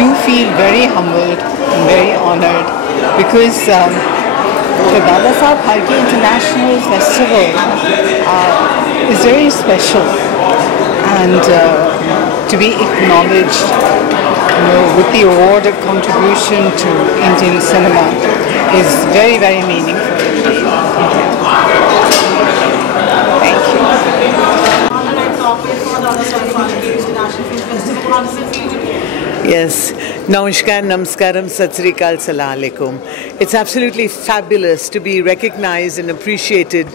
do feel very humbled and very honored because the Dadasaheb Phalke International Festival is very special, and to be acknowledged, with the award of contribution to Indian cinema is very, very meaningful. Thank you. Yes, Namaskar, Namaskaram, Sat Sri Akal, Salam Alaikum. It's absolutely fabulous to be recognized and appreciated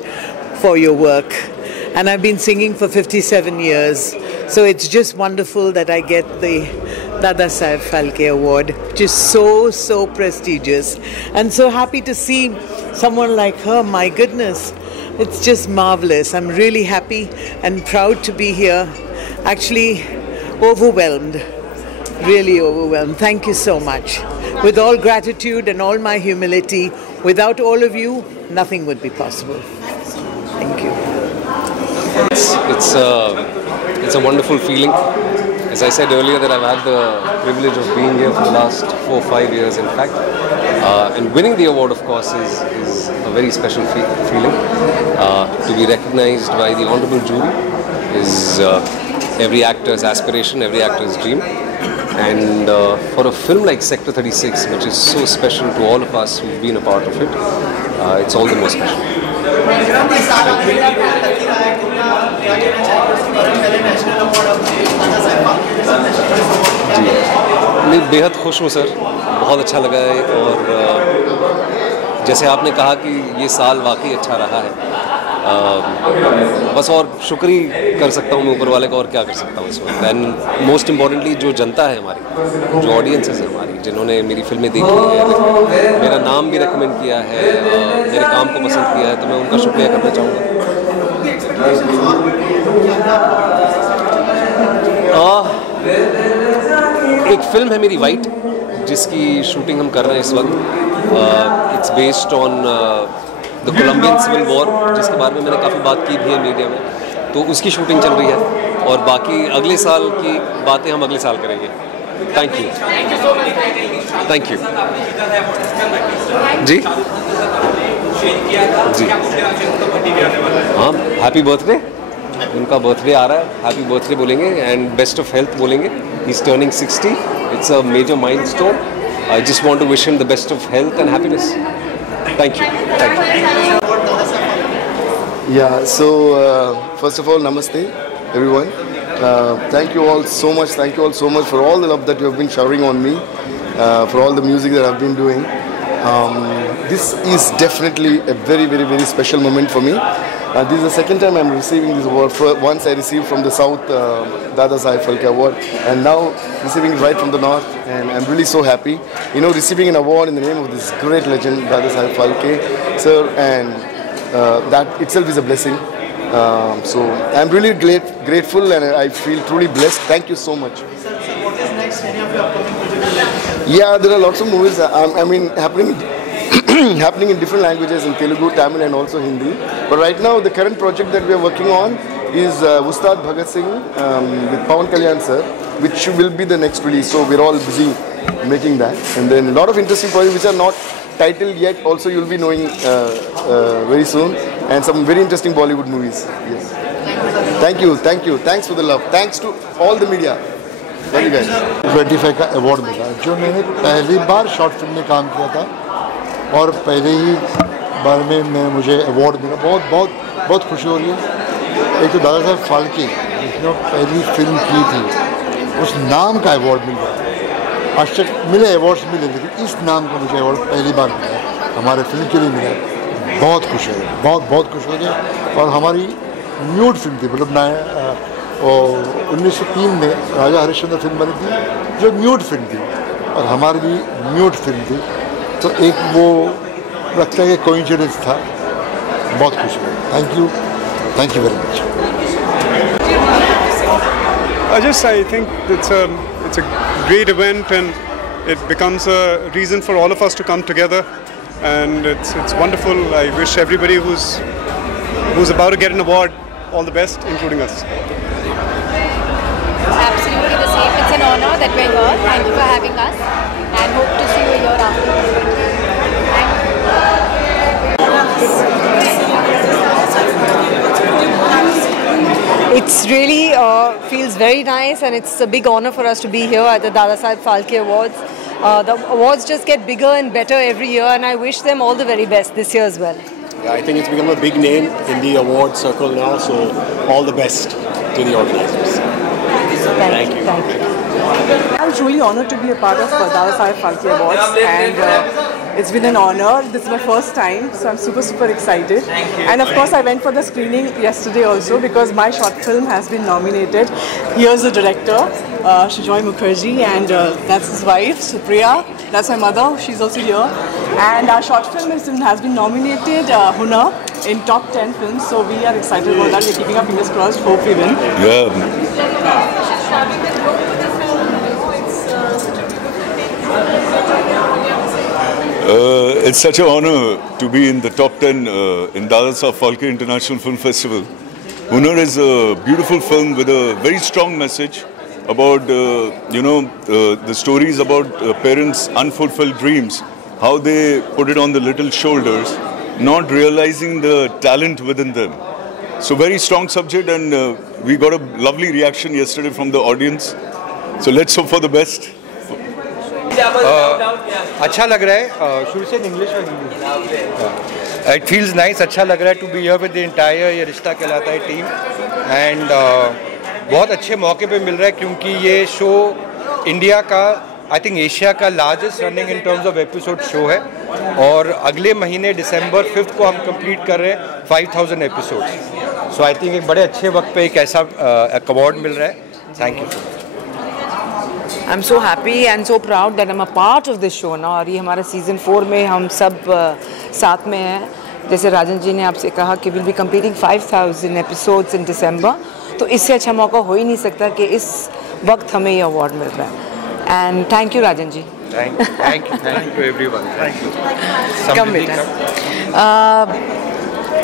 for your work. And I've been singing for 57 years, so it's just wonderful that I get the Dadasaheb Phalke Award, which is so prestigious. And so happy to see someone like her, my goodness. It's just marvelous. I'm really happy and proud to be here. Actually, overwhelmed. Really overwhelmed. Thank you so much. With all gratitude and all my humility, without all of you, nothing would be possible. Thank you. It's a wonderful feeling. As I said earlier, that I've had the privilege of being here for the last 4 or 5 years, in fact. And winning the award, of course, is a very special feeling. To be recognized by the honorable jury is every actor's aspiration, every actor's dream. And for a film like Sector 36, which is so special to all of us who've been a part of it, it's all the more special. मैं बेहद खुश हूँ sir, बहुत अच्छा लगा है। और जैसे आपने कहा कि ये साल वाकई अच्छा रहा है, बस और शुक्री कर सकता हूँ मैं ऊपर वाले का, और क्या कर सकता हूँ इस वक्त। एंड मोस्ट इम्पॉर्टेंटली जो जनता है हमारी, जो ऑडियंसेस है हमारी, जिन्होंने मेरी फिल्में देखी है, मेरा नाम भी रेकमेंड किया है, मेरे काम को पसंद किया है, तो मैं उनका शुक्रिया करना चाहूँगा। एक फिल्म है मेरी वाइट, जिसकी शूटिंग हम कर रहे हैं इस वक्त। It's based on the Colombian civil war, जिसके बारे में मैंने काफ़ी बात की भी है मीडिया में, तो उसकी शूटिंग चल रही है। और बाकी अगले साल की बातें हम अगले साल करेंगे। थैंक यू, थैंक यू जी जी। हाँ, हैप्पी बर्थडे, उनका बर्थडे आ रहा है, हैप्पी बर्थडे बोलेंगे एंड बेस्ट ऑफ हेल्थ बोलेंगे। He is turning 60, it's a major milestone. I just want to wish him the best of health and happiness. Thank you. Thank you. Yeah, so first of all, namaste everyone. Thank you all so much. Thank you all so much for all the love that you have been showering on me, for all the music that I've been doing. This is definitely a very special moment for me. This is the second time I'm receiving this award. Once I received from the South Dadasaheb Phalke Award, and now receiving it right from the North, and I'm really so happy. You know, receiving an award in the name of this great legend, Dadasaheb Phalke, sir, and that itself is a blessing. So I'm really grateful, and I feel truly blessed. Thank you so much. Sir, what is next? Any of your upcoming projects? Yeah, there are lots of movies. I mean, happening in different languages, in Telugu, Tamil and also Hindi. But right now the current project that we are working on is Ustad Bhagat Singh with Pawan Kalyan sir, which will be the next release. So we're all busy making that. And then a lot of interesting projects which are not titled yet, also you'll be knowing very soon. And some very interesting Bollywood movies. Yes. Thank you. Thanks for the love. Thanks to all the media. Thank you guys. 25 का award मिला, जो मैंने पहली बार short film में काम किया था और पहले ही बार में मुझे अवार्ड मिला। बहुत खुशी हो रही है। एक तो दादासाहेब फाल्के जिसने पहली फिल्म की थी, उस नाम का अवार्ड मिल गया। आज तक मिले अवार्ड्स मिले, लेकिन इस नाम का मुझे अवार्ड पहली बार मिला, हमारे फिल्म के लिए मिला। बहुत खुश है, बहुत खुश हो गए। और हमारी म्यूट फिल्म थी, मतलब 1903 में राजा हरिश्चंद्र फिल्म बनी थी, जो म्यूट फिल्म थी, और हमारी भी म्यूट फिल्म थी। तो एक वो लगता है कि कोइंसिडेंस था। बहुत खुश हुआ। Thank you very much. I think it's a great event, and it becomes a reason for all of us to come together, and it's wonderful. I wish everybody who's about to get an award all the best, including us. Absolutely the same. It's an honor that we're here. Thank you for having us. having us, and hope to see you a year after. It's really feels very nice, and it's a big honor for us to be here at the Dadasaheb Phalke Awards. The awards just get bigger and better every year, and I wish them all the very best this year as well. Yeah, I think it's become a big name in the award circle now, so all the best to the organizers. Thank you. Thank you. I'm truly honored to be a part of Dadasaheb Phalke Awards, and it's been an honor. This is my first time, so I'm super excited. And of course, I went for the screening yesterday also because my short film has been nominated. Here's the director, Sujoy Mukherjee, and that's his wife, Supriya. That's my mother, she's also here. And our short film has been nominated, Hunar, in top 10 films. So we are excited about that. We're keeping our fingers crossed. Hope we win. It's such an honor to be in the top 10 in Dadasaheb Phalke International Film Festival. Hunar is a beautiful film with a very strong message about, the stories about parents' unfulfilled dreams, how they put it on the little shoulders, not realizing the talent within them. So very strong subject, and we got a lovely reaction yesterday from the audience. So let's hope for the best. अच्छा लग रहा है शुरू से English और Hindi it feels nice अच्छा लग रहा है to be here with the entire Yeh Rishta कहलाता है टीम एंड बहुत अच्छे मौके पे मिल रहा है क्योंकि ये शो इंडिया का आई थिंक एशिया का largest running in terms of episode show है और अगले महीने दिसंबर 5 को हम कंप्लीट कर रहे हैं 5000 एपिसोड्स सो आई थिंक एक बड़े अच्छे वक्त पे एक ऐसा अवार्ड मिल रहा है thank you I'm so happy and so proud that I'm a part of this show now. और ये हमारा season 4 में हम सब साथ में हैं. जैसे राजन जी ने आपसे कहा कि we'll be completing 5000 episodes in December. तो इससे अच्छा मौका हो ही नहीं सकता कि इस वक्त हमें ये award मिल रहा है. And thank you Rajan ji. Thank you everyone. Thank you. Come बेटा.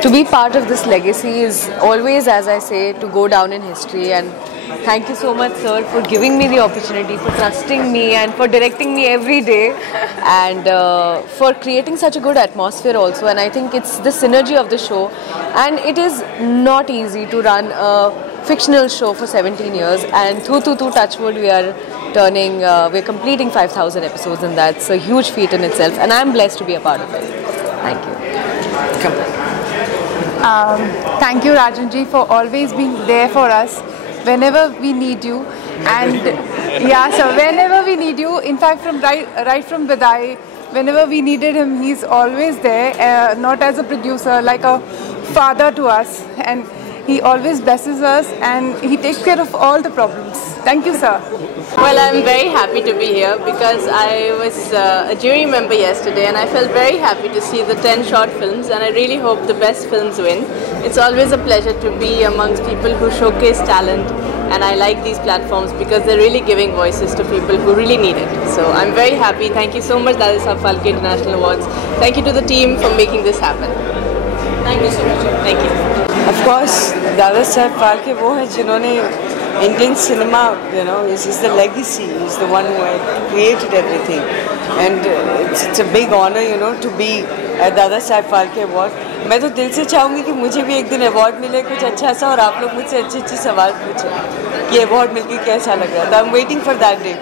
To be part of this legacy is always, as I say, to go down in history, and thank you so much, sir, for giving me the opportunity, for trusting me and for directing me every day, and for creating such a good atmosphere also. And I think it's the synergy of the show, and it is not easy to run a fictional show for 17 years, and through touchwood we are we're completing 5000 episodes, and that's a huge feat in itself, and I'm blessed to be a part of it. Thank you. Thank you Rajan ji for always being there for us whenever we need you, and yeah, so whenever we need you, in fact from right from Bidai, whenever we needed him, he's always there, not as a producer, like a father to us, and he always blesses us and he takes care of all the problems. Thank you, sir. Well, I'm very happy to be here because I was a jury member yesterday, and I felt very happy to see the 10 short films, and I really hope the best films win. It's always a pleasure to be amongst people who showcase talent, and I like these platforms because they're really giving voices to people who really need it. So I'm very happy. Thank you so much, Dadasaheb Phalke International Awards. Thank you to the team for making this happen. Thank you so much. Thank you. Of course, Dadasaheb Phalke वो है जिन्होंने Indian cinema, this is the legacy. He's the one who had created everything, and it's a big honor, to be at Dadasaheb Phalke Award. मैं तो दिल से चाहूँगी कि मुझे भी एक दिन अवार्ड मिले कुछ अच्छा सा, और आप लोग मुझसे अच्छे सवाल पूछें कि अवार्ड मिलके कैसा लग रहा था. I'm waiting for that day.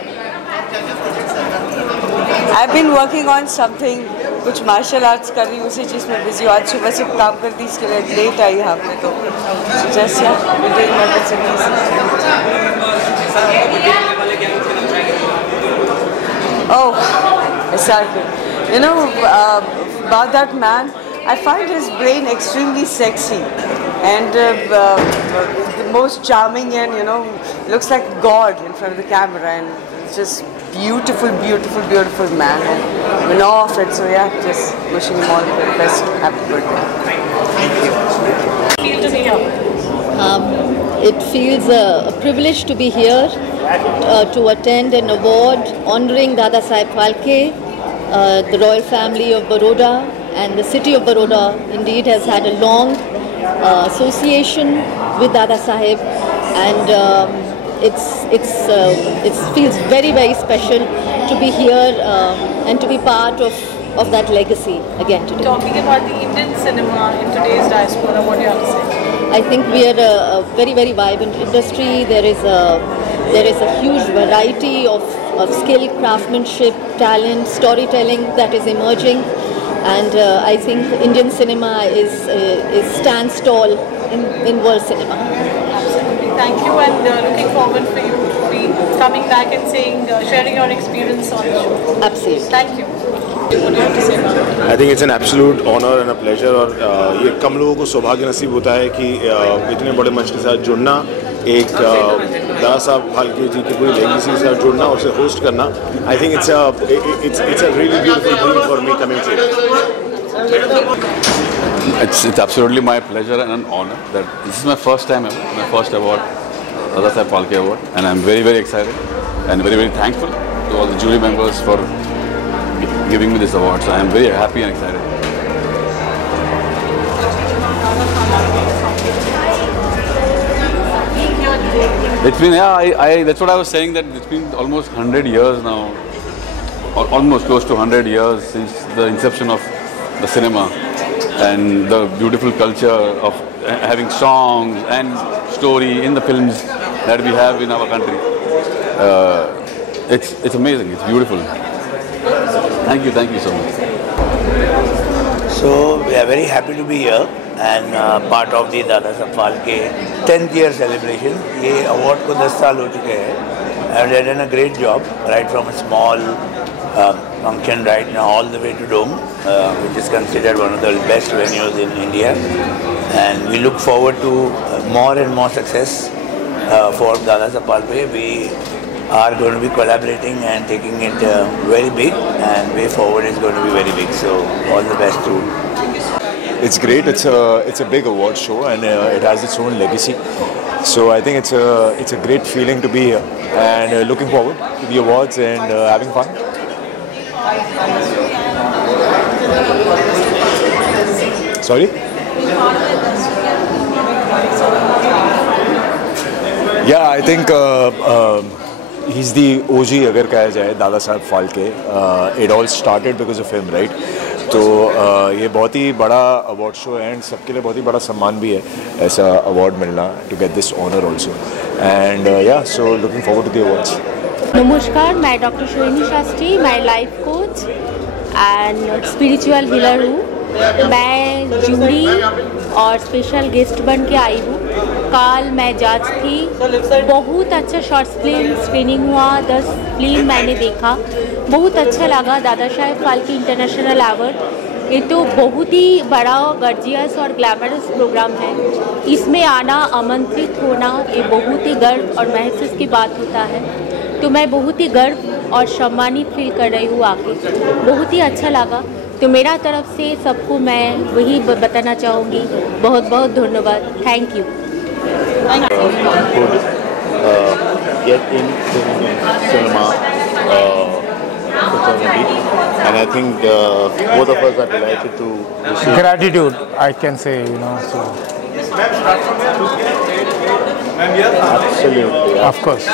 I've been working on something, कुछ मार्शल आर्ट्स कर रही हूँ, उसी चीज़ में बिजी हूँ. आज सुबह से काम कर दी, इसके लिए लेट आई यहाँ पे, तो जैसे about that man, I find his brain extremely sexy and the most charming, and looks like God in front of the camera, and it's just beautiful man, and in awe of it. So yeah, just wishing him all the best. Happy birthday. Thank you. Feel to be here. It feels a privilege to be here to attend an award honoring Dadasaheb Phalke. The royal family of Baroda and the city of Baroda indeed has had a long association with Dadasaheb, and it feels very, very special to be here and to be part of that legacy again today. Talking about the Indian cinema in today's diaspora, what do you have to say? I think we are a very, very vibrant industry. There is a huge variety of skill, craftsmanship, talent, storytelling that is emerging, and I think Indian cinema stands tall in world cinema. Absolutely. Thank you, and looking forward for you to be coming back and sharing your experience on the show. Absolutely. Thank you. What do you have to say about it? I think it's an absolute honor and a pleasure, और ये कम लोगों को सौभाग्य नसीब होता है कि इतने बड़े मंच के साथ जुड़ना, एक दादा साहब फाल्के जी की पूरी लेगेसी के साथ जुड़ना और उसे होस्ट करना. I think it's a really beautiful thing for me coming to. It's absolutely my pleasure and an honor that this is my first time ever, my first award, Dada Saheb Phalke Award, and I'm very, very excited and very, very thankful to all the jury members for giving me this award. So I'm very happy and excited. It's been, that's what I was saying, that it's been almost 100 years now, or almost close to 100 years since the inception of the cinema and the beautiful culture of having songs and story in the films that we have in our country. It's amazing, it's beautiful. Thank you so much. So we are very happy to be here and part of the Dada Saheb Phalke 10th year celebration. ये award को 10 साल हो चुके हैं and they have done a great job right from a small function right now all the way to Dome, which is considered one of the best venues in India, and we look forward to more and more success for Dada Saheb Phalke. We are going to be collaborating and taking it very big, and way forward is going to be very big. So all the best to. It's great. It's a big award show, and it has its own legacy. So I think it's a great feeling to be here, and looking forward to the awards and having fun. Sorry? Yeah, I think he's the OG, अगर कहा जाए, Dada Saheb Phalke. It all started because of him, right? तो ये बहुत ही बड़ा award show है and सबके लिए बहुत ही बड़ा सम्मान भी है ऐसा अवार्ड मिलना, to get this honour also, and yeah so looking forward to the awards. नमस्कार, मैं डॉक्टर शोहिनी शास्त्री, मैं life coach and spiritual healer हूँ. मैं जूरी और स्पेशल गेस्ट बन के आई हूँ. कल मैं जज थी. बहुत अच्छा शॉर्ट्स फिल्म स्क्रीनिंग हुआ, 10 फिल्म मैंने देखा, बहुत अच्छा लगा. दादा साहेब फाल्के इंटरनेशनल अवार्ड, ये तो बहुत ही बड़ा गर्जियस और ग्लैमरस प्रोग्राम है. इसमें आना, आमंत्रित होना, ये बहुत ही गर्व और महसूस की बात होता है. तो मैं बहुत ही गर्व और सम्मानित फील कर रही हूँ आके. बहुत ही अच्छा लगा. तो मेरा तरफ से सबको मैं वही बताना चाहूँगी, बहुत बहुत धन्यवाद. Thank you. Get into cinema fraternity, and I think both of us are delighted to receive. Gratitude, I can say, so. Absolutely. Of course.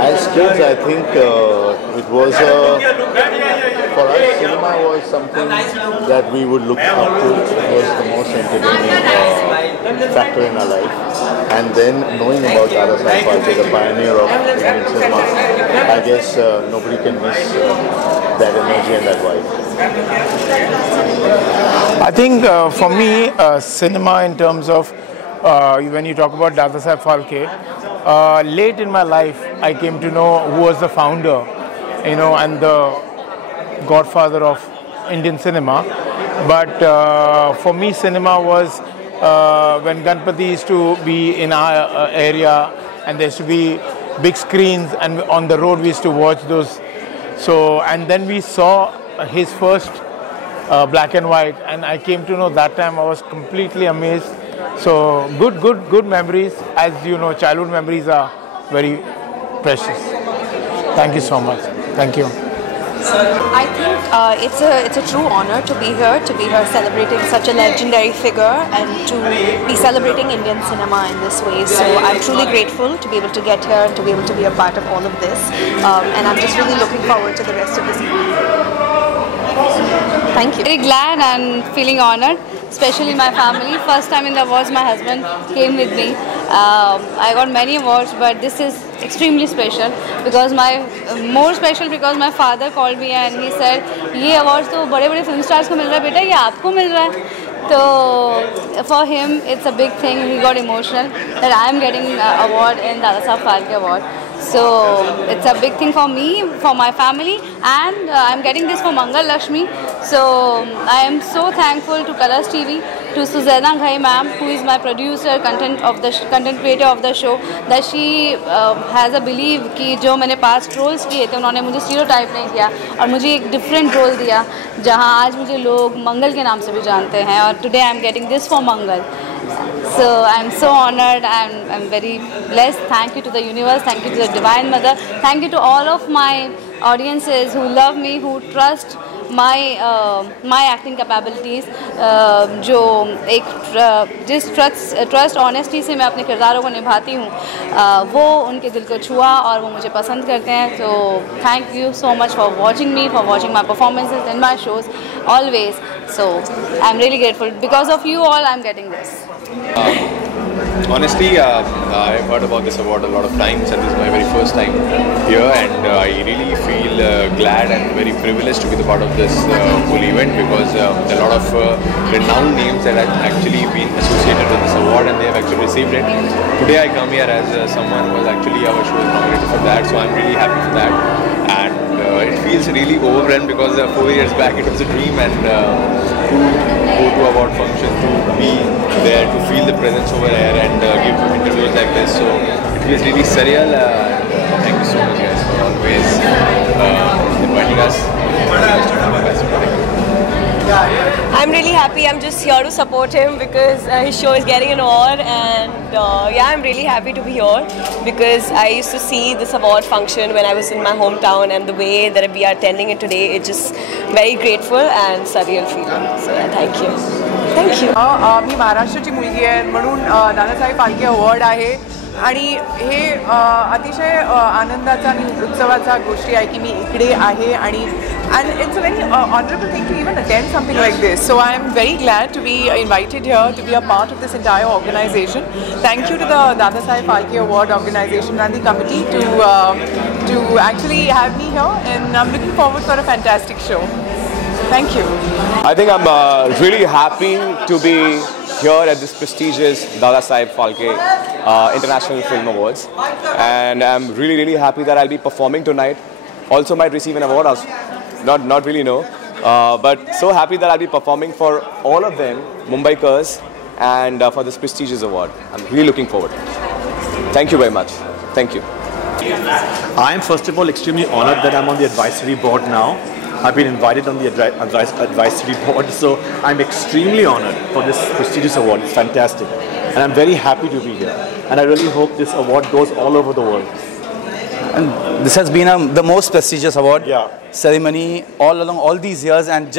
As kids, I think it was for us, cinema was something that we would look up to. It was the most entertaining factor in our life. And then knowing about Dada Saheb Phalke, the pioneer of Indian cinema, I guess nobody can miss that energy and that vibe. I think for me, cinema in terms of when you talk about Dada Saheb Phalke, late in my life, I came to know who was the founder, and the godfather of Indian cinema. But for me, cinema was when Ganpati used to be in our area, and there used to be big screens, and on the road we used to watch those. So, and then we saw his first black and white, and I came to know that time. I was completely amazed. So good memories. As you know, childhood memories are very precious. Thank you so much. Thank you. I think it's a true honor to be here celebrating such a legendary figure and to be celebrating Indian cinema in this way. So I'm truly grateful to be able to get here and to be able to be a part of all of this. And I'm just really looking forward to the rest of this evening. Thank you. Very glad and feeling honored, especially my family. First time in the awards, my husband came with me. I got many awards, but this is extremely special because more special because my father called me and he said, "ये awards तो बड़े-बड़े film stars को मिल रहा है बेटा, ये आपको मिल रहा है." So for him, it's a big thing. He got emotional that I am getting an award in Dada Saheb Phalke Award. So it's a big thing for me, for my family, and I'm getting this for Mangal Lakshmi. So I am so thankful to Colors TV, to Suzaina Ghai ma'am, who is my producer, content creator of the show, that she has a belief कि जो मैंने past roles किए थे उन्होंने मुझे stereotype नहीं किया और मुझे एक different role दिया जहाँ आज मुझे लोग मंगल के नाम से भी जानते हैं और today I'm getting this for Mangal. So I'm so honored and I'm very blessed. Thank you to the universe, thank you to the Divine Mother, thank you to all of my audiences who love me, who trust my acting capabilities. जो एक जिस trust honesty से मैं अपने किरदारों को निभाती हूँ वो उनके दिल को छुआ और वो मुझे पसंद करते हैं. तो thank you so much for watching me, for watching my performances in my shows always. So I'm really grateful. Because of you all, I'm getting this. Honestly, I've heard about this award a lot of times and this is my very first time here, and I really feel glad and very privileged to be the part of this whole event because a lot of renowned names that have actually been associated with this award and they have actually received it. Today I come here as someone who was actually our show is nominated for that, so I'm really happy for that. And it feels really overwhelmed because 4 years back it was a dream, and to go to award function, to be there, to feel the presence over here and give interviews like this, so it feels really surreal. Thank you so much guys for always inviting us. I'm really happy. I'm just here to support him because his show is getting an award, and yeah, I'm really happy to be here because I used to see this award function when I was in my hometown, and the way that we are attending it today, it's just very grateful and surreal feeling. So yeah, thank you. Thank you. मी महाराष्ट्राची मुलगी आहे म्हणून Dadasaheb Phalke award आहे आणि हे अतिशय आनंदाचा आणि उत्सवाचा गोष्टी आहे की मी इकडे आहे आणि and it's a very honorable thing to even attend something like this. So I am very glad to be invited here to be a part of this entire organization. Thank you to the Dada Saheb Phalke Award organization and the committee to actually have me here, and I'm looking forward for a fantastic show. Thank you. I think I'm really happy to be here at this prestigious Dada Saheb Phalke International Film Awards, and I'm really happy that I'll be performing tonight. Also might receive an award, not really know, but so happy that I'll be performing for all of them, Mumbaikars, and for this prestigious award. I'm really looking forward. Thank you very much. Thank you. I am first of all extremely honored that I'm on the advisory board now. I've been invited on the advisory board, so I'm extremely honored for this prestigious award. It's fantastic, and I'm very happy to be here. And I really hope this award goes all over the world. And this has been the most prestigious award ceremony all along all these years, and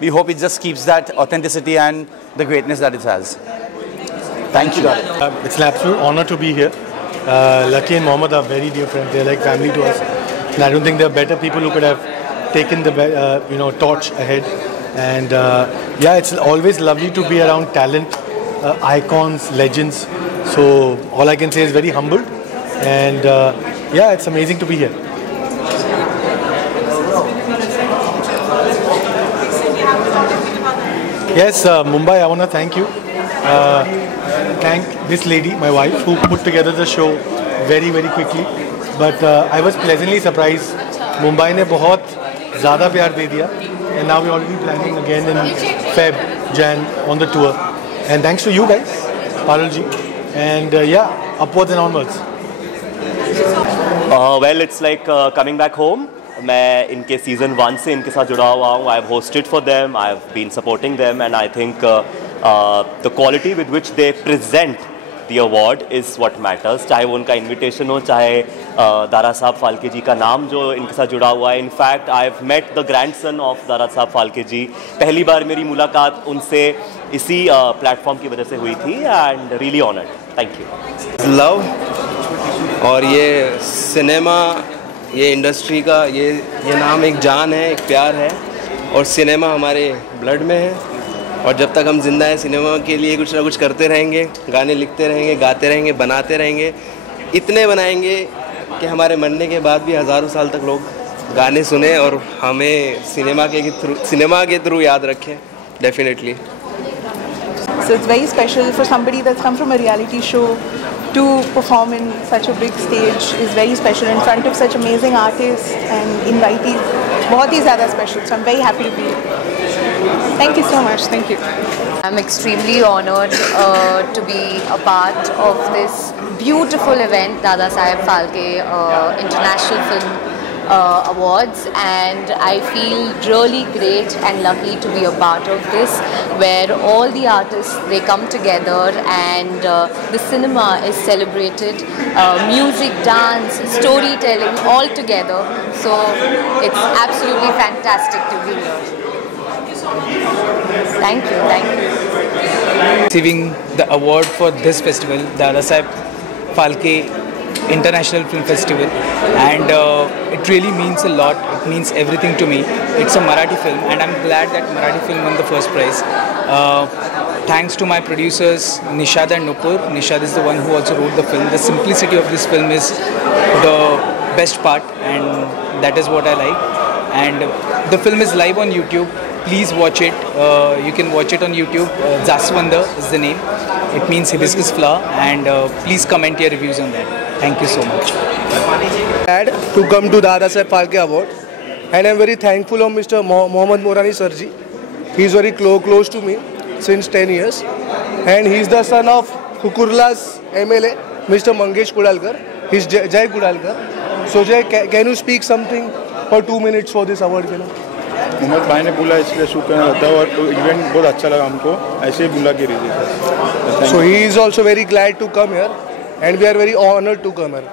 we hope it just keeps that authenticity and the greatness that it has. Thank you. It's an absolute honor to be here. Lucky and Mohammed are very dear friends. They're like family to us, and I don't think there are better people who could have taken the torch ahead. And yeah, it's always lovely to be around talent, icons, legends. So all I can say is very humbled, and yeah, it's amazing to be here. Yes, Mumbai, I want to thank you. Thank this lady, my wife, who put together the show very quickly. But I was pleasantly surprised. Mumbai ने बहुत ज़्यादा प्यार दे दिया, and now we're already planning again in Feb, Jan on the tour. And thanks to you guys, Parul ji, and yeah, upwards and onwards. Well, it's like coming back home. मैं इनके season 1 से इनके साथ जुड़ा हुआ हूँ. I've hosted for them, I've been supporting them, and I think the quality with which they present the award is what matters. चाहे वो उनका invitation हो, चाहे दारा साहब फाल्के जी का नाम जो इनके साथ जुड़ा हुआ है। In fact I have met the grandson of Dara Sahab Phalke जी। पहली बार मेरी मुलाकात उनसे इसी प्लेटफॉर्म की वजह से हुई थी and really honoured. Thank you. Love और ये सिनेमा, ये इंडस्ट्री का ये नाम एक जान है, एक प्यार है और सिनेमा हमारे ब्लड में है और जब तक हम जिंदा हैं सिनेमा के लिए कुछ ना कुछ करते रहेंगे, गाने लिखते रहेंगे, गाते रहेंगे, बनाते रहेंगे, इतने बनाएंगे कि हमारे मरने के बाद भी हज़ारों साल तक लोग गाने सुने और हमें सिनेमा के थ्रू याद रखें definitely. So it's very special for somebody that's come from a reality show to perform in such a big stage is very special in front of such amazing artists and invitees. बहुत ही ज़्यादा special. So I'm very happy to be here. Thank you so much. Thank you. I'm extremely honored to be a part of this beautiful event, Dada Saheb Phalke International Film Awards, and I feel really great and lucky to be a part of this, where all the artists, they come together and the cinema is celebrated, music, dance, storytelling all together. So it's absolutely fantastic to be here. Thank you, thank you. Receiving the award for this festival, Dada Saheb Phalke International Film Festival, and it really means a lot. It means everything to me. It's a Marathi film and I'm glad that Marathi film won the first prize. Thanks to my producers Nishad and Nupur. Nishad is the one who also wrote the film. The simplicity of this film is the best part and that is what I like. And the film is live on YouTube. Please watch it. You can watch it on YouTube. Jaswanda is the name. It means hibiscus flower, and please comment your reviews on that. Thank you so much. Glad to come to Dada Saheb Phalke Award, and I'm very thankful of Mr. Mohammad Morani Sarji. He's very close to me since 10 years, and he's the son of Hukurla's MLA, Mr. Mangesh Kudalkar. He's Jai Kudalkar. So Jai, can you speak something for 2 minutes for this award? Mohammad भाई ने बोला इसलिए shoot करना रहता है और event बहुत अच्छा लगा हमको, ऐसे ही बोला कि So he is also very glad to come here and we are very honored to come here.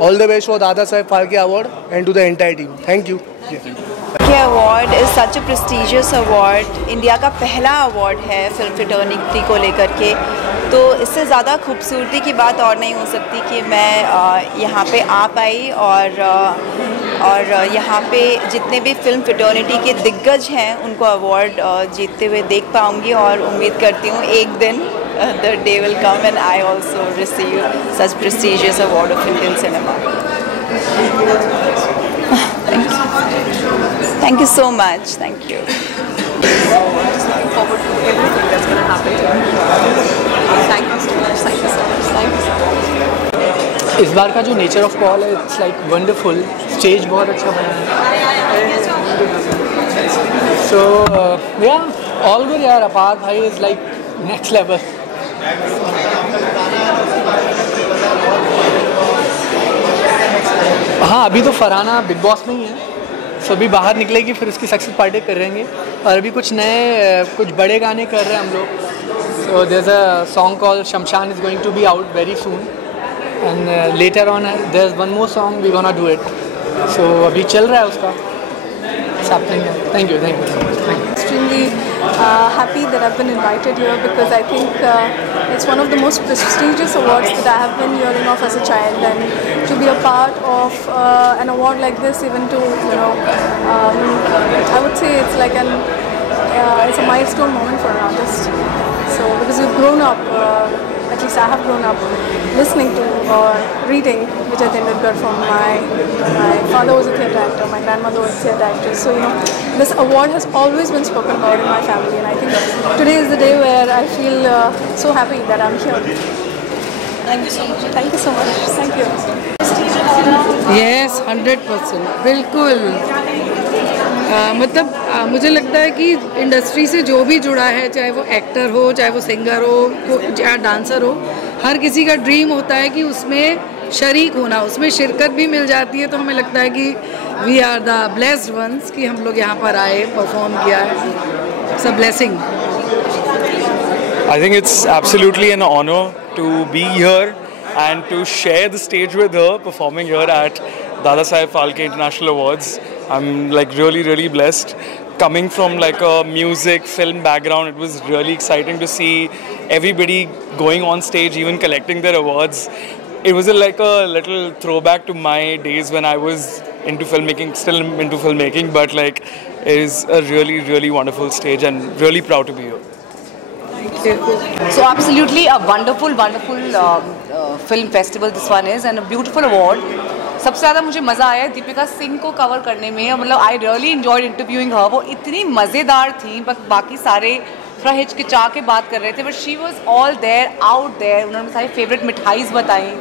All the best for Dada Saheb Phalke Award and to the entire team. Thank you. Phalke Award is such a prestigious award. India का पहला award है film fraternity को लेकर के, तो इससे ज़्यादा खूबसूरती की बात और नहीं हो सकती कि मैं यहाँ पे आ पाई और यहाँ पे जितने भी फिल्म फ्रेटर्निटी के दिग्गज हैं उनको अवार्ड जीतते हुए देख पाऊँगी और उम्मीद करती हूँ एक दिन the day will come and I also receive such prestigious award of Indian cinema. Thank you so much. Thank you. Just looking forward to everything that's going to happen to me. Thank you so much. Thank you so much. Thank you so much. इस बार का जो nature of call है, it's like wonderful. Stage बहुत अच्छा बना है. सो या all good यार. अपार भाई इज लाइक नेक्स्ट लेवल. हाँ, अभी तो फरहाना बिग बॉस में ही है, सो अभी बाहर निकलेगी फिर उसकी सक्सेस पार्टी करेंगे और अभी कुछ नए कुछ बड़े गाने कर रहे हैं हम लोग. So there is a song called Shamshan is going to be out very soon and later on there is one more song we gonna do it. So अभी चल रहा है उसका. Thank you so much. Extremely happy that I've been invited here because I think it's one of the most prestigious awards that I have been hearing of as a child, and to be a part of an award like this, even to I would say it's like it's a milestone moment for an artist. So because we've grown up, at least I have grown up listening to or reading Vijay Tendulkar from my father was a theatre actor, my grandmother was a theatre actress. So this award has always been spoken about in my family, and I think today is the day where I feel so happy that I'm here. Thank you so much. Thank you so much. Thank you. Yes, 100%. बिल्कुल. मतलब मुझे लगता है कि industry से जो भी जुड़ा है, चाहे वो एक्टर हो, चाहे वो सिंगर हो, चाहे डांसर हो, हर किसी का ड्रीम होता है कि उसमें शरीक होना, उसमें शिरकत भी मिल जाती है. तो हमें लगता है कि we are the blessed ones कि हम लोग यहाँ पर आए, परफॉर्म किया है. It's a blessing. I think it's absolutely an honor to be here and to share the stage with her, performing here at Dadasaheb Phalke International Awards. I'm like really blessed. Coming from like a music, film background, it was really exciting to see everybody going on stage, even collecting their awards. It was like a little throwback to my days when I was into filmmaking, still into filmmaking, but like it is a really wonderful stage and really proud to be here. So absolutely a wonderful film festival this one is, and a beautiful award. सबसे ज़्यादा मुझे मज़ा आया दीपिका सिंह को cover करने में, मतलब I really enjoyed interviewing हर. वो इतनी मज़ेदार थी, बस बाकी सारे थोड़ा हिचकिचा के बात कर रहे थे, but she was all there out there. उन्होंने सारी फेवरेट मिठाईज बताई,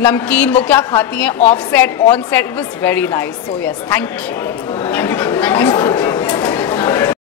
नमकीन वो क्या खाती हैं, of set on set. It was very nice. So yes, thank you.